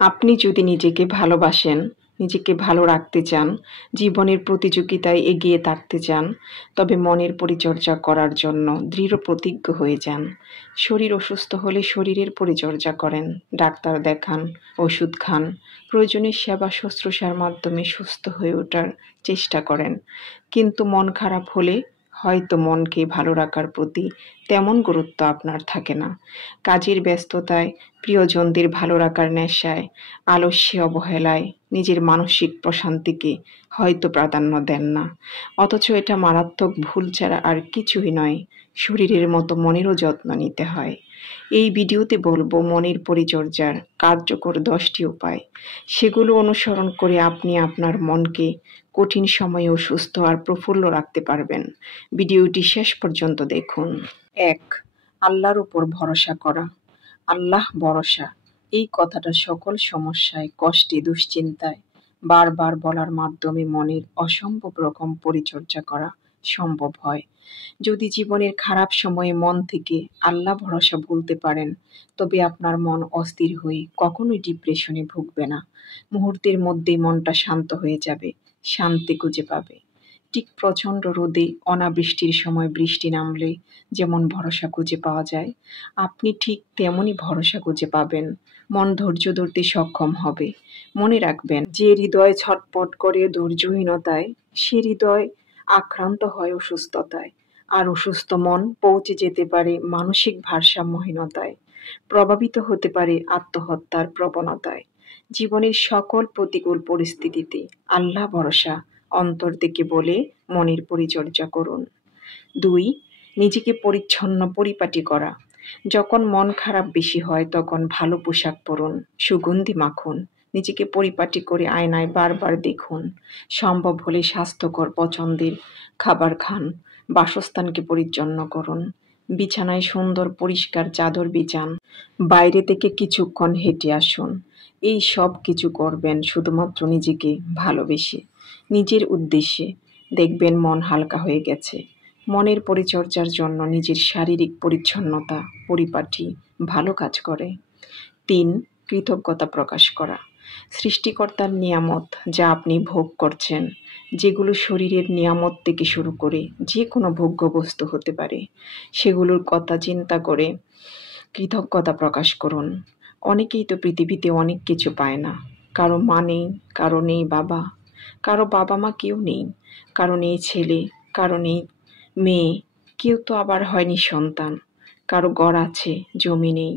আপনি যদি নিজেকে ভালোবাসেন, নিজেকে ভালো রাখতে চান, জীবনের প্রতিযোগিতায় এগিয়ে থাকতে চান, তবে মনের পরিচর্যা করার জন্য দৃঢ় প্রতিজ্ঞ হয়ে যান। শরীর অসুস্থ হলে শরীরের পরিচর্যা করেন, ডাক্তার দেখান, ওষুধ খান, প্রয়োজনে সেবা শুশ্রূষার মাধ্যমে সুস্থ হয়ে ওঠার চেষ্টা করেন। কিন্তু মন খারাপ হলে হয়তো মনকে ভালো রাখার প্রতি তেমন গুরুত্ব আপনার থাকে না। কাজের ব্যস্ততায়, প্রিয়জনদের ভালো রাখার নেশায়, আলস্যে, অবহেলায় নিজের মানসিক প্রশান্তিকে হয়তো প্রাধান্য দেন না। অথচ এটা মারাত্মক ভুল ছাড়া আর কিছুই নয়। শরীরের মতো মনেরও যত্ন নিতে হয়। এই ভিডিওতে বলবো মনের পরিচর্যার কার্যকর 10টি উপায়। সেগুলো অনুসরণ করে আপনি আপনার মনকে কঠিন সময়েও সুস্থ আর প্রফুল্ল রাখতে পারবেন। ভিডিওটি শেষ পর্যন্ত দেখুন। 1. আল্লাহর উপর ভরসা করা। আল্লাহ ভরসা, এই কথাটা সকল সমস্যায়, কষ্টে, দুশ্চিন্তায় বারবার বলার মাধ্যমে মনের অসম্ভব রকম পরিচর্যা করা সম্ভব হয়। যদি জীবনের খারাপ সময়ে মন থেকে আল্লাহ ভরসা বলতে পারেন, তবে আপনার মন অস্থির হয়ে কখনোই ডিপ্রেশনে ভুগবে না। মুহূর্তের মধ্যেই মনটা শান্ত হয়ে যাবে, শান্তি খুঁজে পাবে। ঠিক প্রচণ্ড রোদে, অনাবৃষ্টির সময় বৃষ্টি নামলে যেমন ভরসা খুঁজে পাওয়া যায়, আপনি ঠিক তেমনই ভরসা খুঁজে পাবেন। মন ধৈর্য ধরতে সক্ষম হবে। মনে রাখবেন, যে হৃদয় ছটপট করে ধৈর্যহীনতায়, সে হৃদয় আক্রান্ত হয় অসুস্থতায়। আর অসুস্থ মন পৌঁছে যেতে পারে মানসিক ভারসাম্যহীনতায়, প্রভাবিত হতে পারে আত্মহত্যার প্রবণতায়। জীবনের সকল প্রতিকূল পরিস্থিতিতে আল্লাহ ভরসা অন্তর থেকে বলে মনের পরিচর্যা করুন। 2. নিজেকে পরিচ্ছন্ন পরিপাটি করা। যখন মন খারাপ বেশি হয় তখন ভালো পোশাক পরুন, সুগন্ধি মাখুন, নিজেকে পরিপাটি করে আয়নায় বারবার দেখুন। সম্ভব হলে স্বাস্থ্যকর পছন্দের খাবার খান, বাসস্থানকে পরিচ্ছন্ন করুন, বিছানায় সুন্দর পরিষ্কার চাদর বিছান, বাইরে থেকে কিছুক্ষণ হেঁটে আসুন। এই সব কিছু করবেন শুধুমাত্র নিজেকে ভালোবেসে, নিজের উদ্দেশ্যে। দেখবেন মন হালকা হয়ে গেছে। মনের পরিচর্যার জন্য নিজের শারীরিক পরিচ্ছন্নতা, পরিপাটি ভালো কাজ করে। 3. কৃতজ্ঞতা প্রকাশ করা। সৃষ্টিকর্তার নিয়ামত যা আপনি ভোগ করছেন, যেগুলো শরীরের নিয়ামত থেকে শুরু করে যে কোনো ভোগ্য বস্তু হতে পারে, সেগুলোর কথা চিন্তা করে কৃতজ্ঞতা প্রকাশ করুন। অনেকেই তো পৃথিবীতে অনেক কিছু পায় না। কারো মা নেই, কারো নেই বাবা, কারো বাবা মা কেউ নেই, কারো নেই ছেলে, কারো নেই মেয়ে, কেউ তো আবার হয়নি সন্তান। কারো ঘর আছে, জমি নেই,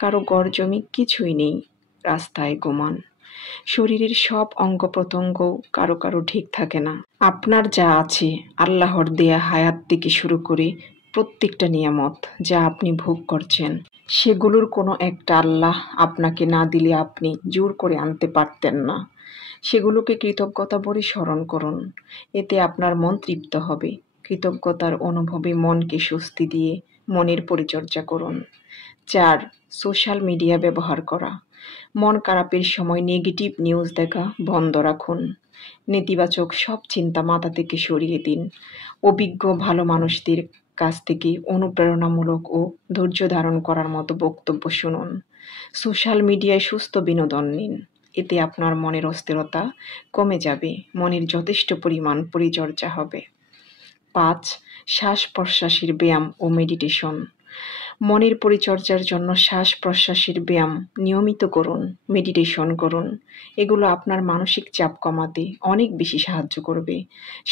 কারো ঘর জমি কিছুই নেই, রাস্তায় ঘুমান। শরীরের সব অঙ্গ প্রত্যঙ্গ কারো কারো ঠিক থাকে না। আপনার যা আছে, আল্লাহর দেয়া হায়াত থেকে শুরু করে প্রত্যেকটা নিয়ামত যা আপনি ভোগ করছেন, সেগুলোর কোনো একটা আল্লাহ আপনাকে না দিলে আপনি জোর করে আনতে পারতেন না। সেগুলোকে কৃতজ্ঞতা ভরে স্মরণ করুন। এতে আপনার মন তৃপ্ত হবে। কৃতজ্ঞতার অনুভবে মনকে স্বস্তি দিয়ে মনের পরিচর্যা করুন। 4. সোশ্যাল মিডিয়া ব্যবহার করা। মন খারাপের সময় নেগেটিভ নিউজ দেখা বন্ধ রাখুন। নেতিবাচক সব চিন্তা মাথা থেকে সরিয়ে দিন। অভিজ্ঞ ভালো মানুষদের কাছ থেকে অনুপ্রেরণামূলক ও ধৈর্য ধারণ করার মতো বক্তব্য শুনুন। সোশ্যাল মিডিয়ায় সুস্থ বিনোদন নিন। এতে আপনার মনের অস্থিরতা কমে যাবে, মনের যথেষ্ট পরিমাণ পরিচর্যা হবে। 5. শ্বাস প্রশ্বাসের ব্যায়াম ও মেডিটেশন। মনের পরিচর্যার জন্য শ্বাস প্রশ্বাসের ব্যায়াম নিয়মিত করুন, মেডিটেশন করুন। এগুলো আপনার মানসিক চাপ কমাতে অনেক বেশি সাহায্য করবে।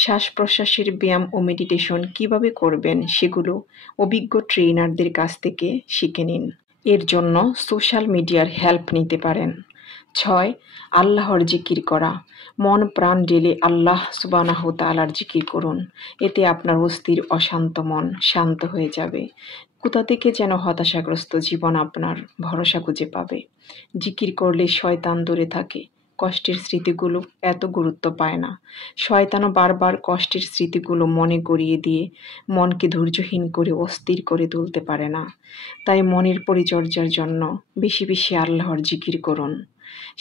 শ্বাস প্রশ্বাসের ব্যায়াম ও মেডিটেশন কিভাবে করবেন সেগুলো অভিজ্ঞ ট্রেনারদের কাছ থেকে শিখে নিন। এর জন্য সোশ্যাল মিডিয়ার হেল্প নিতে পারেন। 6. আল্লাহর জিকির করা। মন প্রাণ ঢেলে আল্লাহ সুবহানাহু ওয়া তাআলার জিকির করুন। এতে আপনার অস্থির অশান্ত মন শান্ত হয়ে যাবে। কোথা থেকে যেন হতাশাগ্রস্ত জীবন আপনার ভরসা খুঁজে পাবে। জিকির করলে শয়তান দূরে থাকে, কষ্টের স্মৃতিগুলো এত গুরুত্ব পায় না। শয়তানও বারবার কষ্টের স্মৃতিগুলো মনে গড়িয়ে দিয়ে মনকে ধৈর্যহীন করে অস্থির করে তুলতে পারে না। তাই মনের পরিচর্যার জন্য বেশি বেশি আল্লাহর জিকির করুন।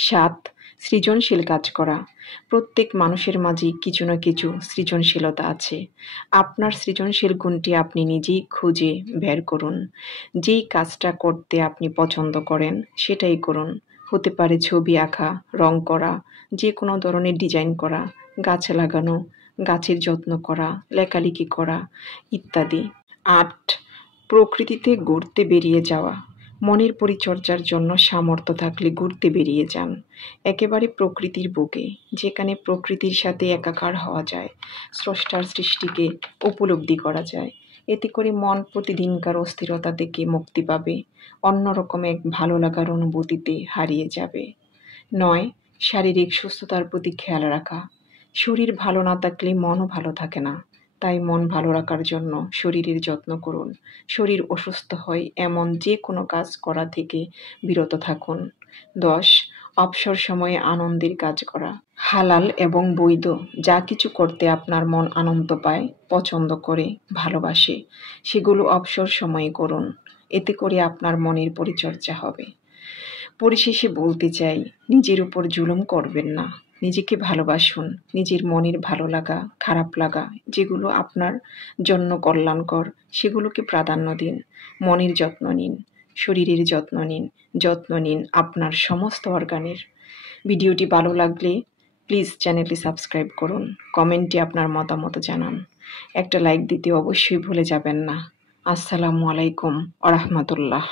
7. সৃজনশীল কাজ করা। প্রত্যেক মানুষের মাঝেই কিছু না কিছু সৃজনশীলতা আছে। আপনার সৃজনশীল গুণটি আপনি নিজেই খুঁজে বের করুন। যেই কাজটা করতে আপনি পছন্দ করেন সেটাই করুন। হতে পারে ছবি আঁকা, রং করা, যে কোনো ধরনের ডিজাইন করা, গাছ লাগানো, গাছের যত্ন করা, লেখালেখি করা ইত্যাদি। ৮. প্রকৃতিতে ঘুরতে বেরিয়ে যাওয়া। মনের পরিচর্যার জন্য সামর্থ্য থাকলে ঘুরতে বেরিয়ে যান। একেবারে প্রকৃতির বুকে, যেখানে প্রকৃতির সাথে একাকার হওয়া যায়, স্রষ্টার সৃষ্টিকে উপলব্ধি করা যায়। এতে করে মন প্রতিদিনকার অস্থিরতা থেকে মুক্তি পাবে, অন্যরকম এক ভালো লাগার অনুভূতিতে হারিয়ে যাবে। ৯. শারীরিক সুস্থতার প্রতি খেয়াল রাখা। শরীর ভালো না থাকলে মনও ভালো থাকে না। তাই মন ভালো রাখার জন্য শরীরের যত্ন করুন। শরীর অসুস্থ হয় এমন যে কোনো কাজ করা থেকে বিরত থাকুন। ১০. অবসর সময়ে আনন্দের কাজ করা। হালাল এবং বৈধ যা কিছু করতে আপনার মন আনন্দ পায়, পছন্দ করে, ভালোবাসে, সেগুলো অবসর সময়ে করুন। এতে করে আপনার মনের পরিচর্যা হবে। পরিশেষে বলতে চাই, নিজের উপর জুলুম করবেন না। নিজেকে ভালোবাসুন। নিজের মনের ভালো লাগা, খারাপ লাগা যেগুলো আপনার জন্য কল্যাণকর সেগুলোকে প্রাধান্য দিন। মনের যত্ন নিন, শরীরের যত্ন নিন আপনার সমস্ত অর্গানের। ভিডিওটি ভালো লাগলে প্লিজ চ্যানেলটি সাবস্ক্রাইব করুন। কমেন্টে আপনার মতামত জানান। একটা লাইক দিতে অবশ্যই ভুলে যাবেন না। আসসালামু আলাইকুম ওয়া রাহমাতুল্লাহ।